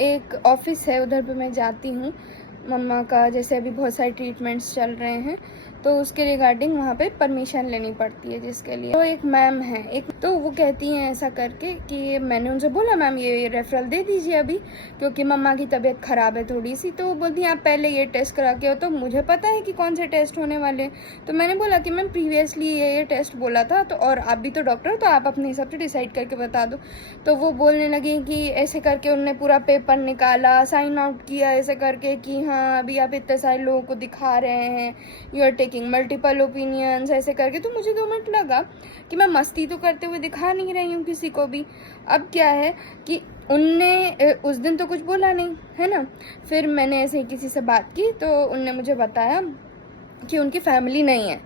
एक ऑफिस है, उधर पे मैं जाती हूँ। मम्मा का जैसे अभी बहुत सारे ट्रीटमेंट्स चल रहे हैं, तो उसके रिगार्डिंग वहाँ पे परमिशन लेनी पड़ती है, जिसके लिए तो एक मैम है, एक तो वो कहती हैं ऐसा करके कि मैंने उनसे बोला मैम ये रेफरल दे दीजिए अभी, क्योंकि मम्मा की तबीयत ख़राब है थोड़ी सी। तो वो बोलती हैं आप पहले ये टेस्ट करा के हो। तो मुझे पता है कि कौन से टेस्ट होने वाले हैं, तो मैंने बोला कि मैम प्रीवियसली ये टेस्ट बोला था, तो और आप भी तो डॉक्टर हो, तो आप अपने हिसाब से डिसाइड करके बता दो। तो वो बोलने लगी कि ऐसे करके उन्होंने पूरा पेपर निकाला, साइन आउट किया ऐसे करके कि हाँ अभी आप इतने सारे लोगों को दिखा रहे हैं, you are taking multiple opinions ऐसे करके। तो मुझे 2 मिनट लगा कि मैं मस्ती तो करते हुए दिखा नहीं रही हूँ किसी को भी। अब क्या है कि उनने उस दिन तो कुछ बोला नहीं है ना। फिर मैंने ऐसे ही किसी से बात की, तो उनने मुझे बताया कि उनकी फैमिली नहीं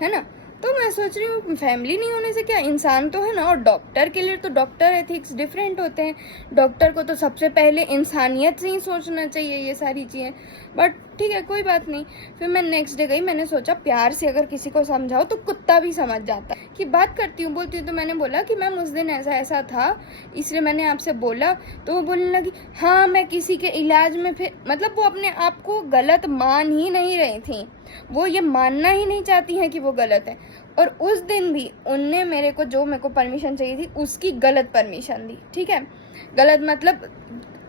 है ना। तो मैं सोच रही हूँ फैमिली नहीं होने से क्या, इंसान तो है ना। और डॉक्टर के लिए तो डॉक्टर एथिक्स डिफरेंट होते हैं। डॉक्टर को तो सबसे पहले इंसानियत से ही सोचना चाहिए ये सारी चीज़ें। बट ठीक है, कोई बात नहीं। फिर मैं नेक्स्ट डे गई, मैंने सोचा प्यार से अगर किसी को समझाओ तो कुत्ता भी समझ जाता है कि बात करती हूँ बोलती हूँ। तो मैंने बोला कि मैम उस दिन ऐसा ऐसा था, इसलिए मैंने आपसे बोला। तो वो बोलने लगी हाँ मैं किसी के इलाज में, फिर मतलब वो अपने आप को गलत मान ही नहीं रही थी, वो ये मानना ही नहीं चाहती हैं कि वो गलत है। और उस दिन भी उनने मेरे को परमिशन चाहिए थी, उसकी गलत परमिशन दी। ठीक है, गलत मतलब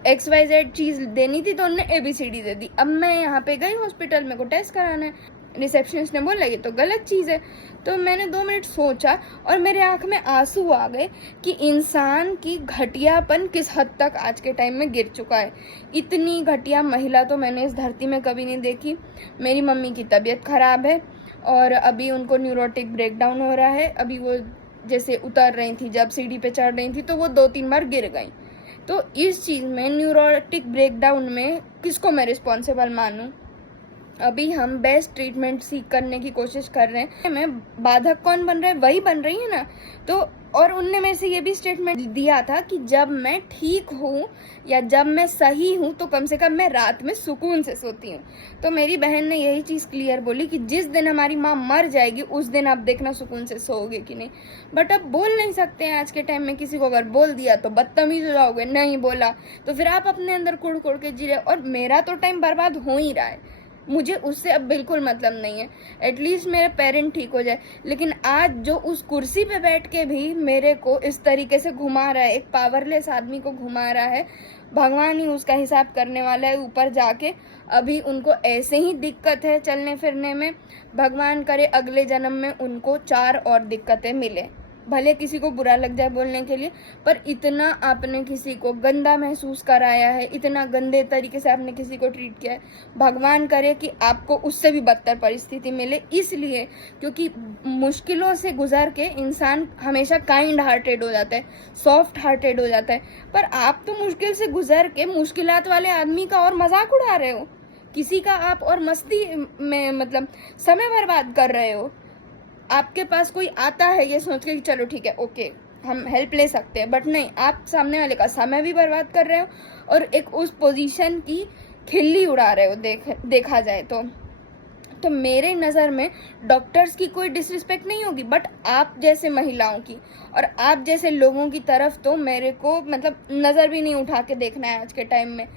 XYZ चीज़ देनी थी तो उन्होंने ABCD दे दी। अब मैं यहाँ पे गई हॉस्पिटल, मेरे को टेस्ट कराना है, रिसेप्शनिस्ट ने बोला ये तो गलत चीज़ है। तो मैंने 2 मिनट सोचा और मेरे आँख में आंसू आ गए कि इंसान की घटियापन किस हद तक आज के टाइम में गिर चुका है। इतनी घटिया महिला तो मैंने इस धरती में कभी नहीं देखी। मेरी मम्मी की तबीयत ख़राब है और अभी उनको न्यूरोटिक ब्रेकडाउन हो रहा है। अभी वो जैसे उतर रही थी, जब सीढ़ी पे चढ़ रही थी तो वो 2-3 बार गिर गई। तो इस चीज़ में, न्यूरोटिक ब्रेकडाउन में, किसको मैं रिस्पॉन्सिबल मानूं? अभी हम बेस्ट ट्रीटमेंट सीख करने की कोशिश कर रहे हैं, मैं बाधक कौन बन रहा है? वही बन रही है ना। तो और उनने मेरे से ये भी स्टेटमेंट दिया था कि जब मैं ठीक हूँ या जब मैं सही हूँ तो कम से कम मैं रात में सुकून से सोती हूँ। तो मेरी बहन ने यही चीज़ क्लियर बोली कि जिस दिन हमारी माँ मर जाएगी उस दिन आप देखना सुकून से सोओगे कि नहीं। बट अब बोल नहीं सकते हैं आज के टाइम में, किसी को अगर बोल दिया तो बदतमीज हो जाओगे, नहीं बोला तो फिर आप अपने अंदर कुड़ कुड़ के जी रहे। और मेरा तो टाइम बर्बाद हो ही रहा है, मुझे उससे अब बिल्कुल मतलब नहीं है। एटलीस्ट मेरे पेरेंट ठीक हो जाए। लेकिन आज जो उस कुर्सी पे बैठ के भी मेरे को इस तरीके से घुमा रहा है, एक पावरलेस आदमी को घुमा रहा है, भगवान ही उसका हिसाब करने वाला है ऊपर जाके। अभी उनको ऐसे ही दिक्कत है चलने फिरने में, भगवान करे अगले जन्म में उनको 4 और दिक्कतें मिले। भले किसी को बुरा लग जाए बोलने के लिए, पर इतना आपने किसी को गंदा महसूस कराया है, इतना गंदे तरीके से आपने किसी को ट्रीट किया है, भगवान करे कि आपको उससे भी बदतर परिस्थिति मिले। इसलिए क्योंकि मुश्किलों से गुजर के इंसान हमेशा काइंड हार्टेड हो जाता है, सॉफ्ट हार्टेड हो जाता है। पर आप तो मुश्किल से गुजर के मुश्किलात वाले आदमी का और मजाक उड़ा रहे हो, किसी का आप और मस्ती में मतलब समय बर्बाद कर रहे हो। आपके पास कोई आता है ये सोच के कि चलो ठीक है ओके हम हेल्प ले सकते हैं, बट नहीं, आप सामने वाले का समय भी बर्बाद कर रहे हो और एक उस पोजीशन की खिल्ली उड़ा रहे हो देखा जाए तो मेरे नज़र में डॉक्टर्स की कोई डिसरिस्पेक्ट नहीं होगी, बट आप जैसे महिलाओं की और आप जैसे लोगों की तरफ तो मेरे को मतलब नज़र भी नहीं उठा के देखना है आज के टाइम में।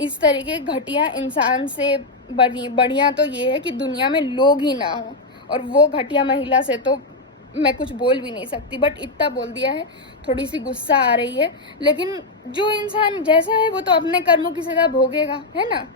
इस तरीके घटिया इंसान से बढ़िया तो ये है कि दुनिया में लोग ही ना हो। और वो घटिया महिला से तो मैं कुछ बोल भी नहीं सकती, बट इतना बोल दिया है, थोड़ी सी गुस्सा आ रही है। लेकिन जो इंसान जैसा है वो तो अपने कर्मों की सजा भोगेगा, है ना।